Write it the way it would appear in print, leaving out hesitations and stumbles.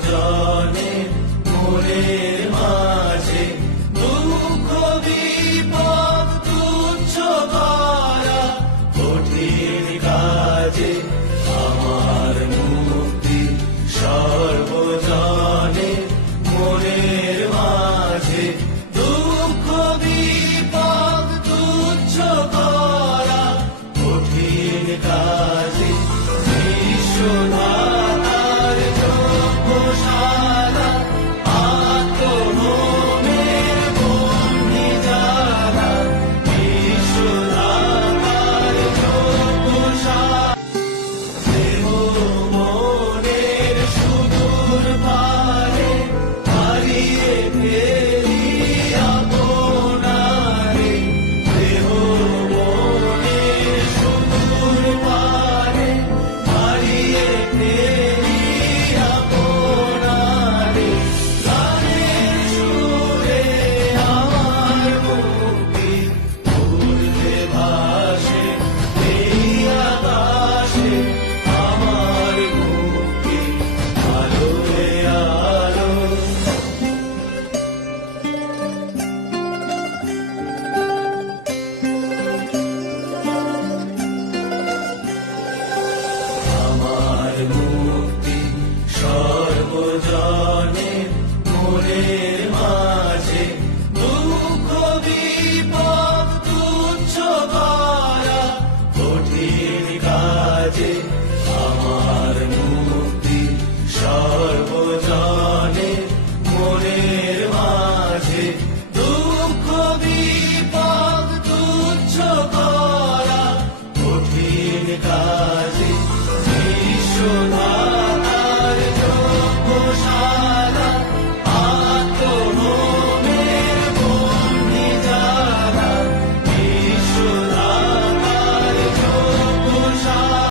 সর্বজনে মনের মাঝে দুঃখ বিপদ তুচ্ছ করা কঠিন কাজে আমার মুক্তি সর্বজনে মনের মাঝে দুঃখ বিপদ তুচ্ছ করা কঠিন কাজে বিশ্বধাতার যোগ্যশালা আত্মহোমের বন্দি যারা বিশ্বধাতার যোগ্যশালা দেহ মনের সুদূর পারে হারিয়ে ফেলি আপনারে দেহ মনের সুদূর পারে হারিয়ে ফেলি আপনারে গানের সুরে আমার মুক্তি উড়তে ভাসে এই আকাশে আমার মুক্তি আলোয় আলো আমার মুক্তি সর্বজনে মনের মাঝে দুঃখ বিপদ তুচ্ছ করা কঠিন কাজে আমার মুক্তি সর্বজনে মনের মাঝে দুঃখ বিপদ তুচ্ছ করা কঠিন কাজে বিশ্বধা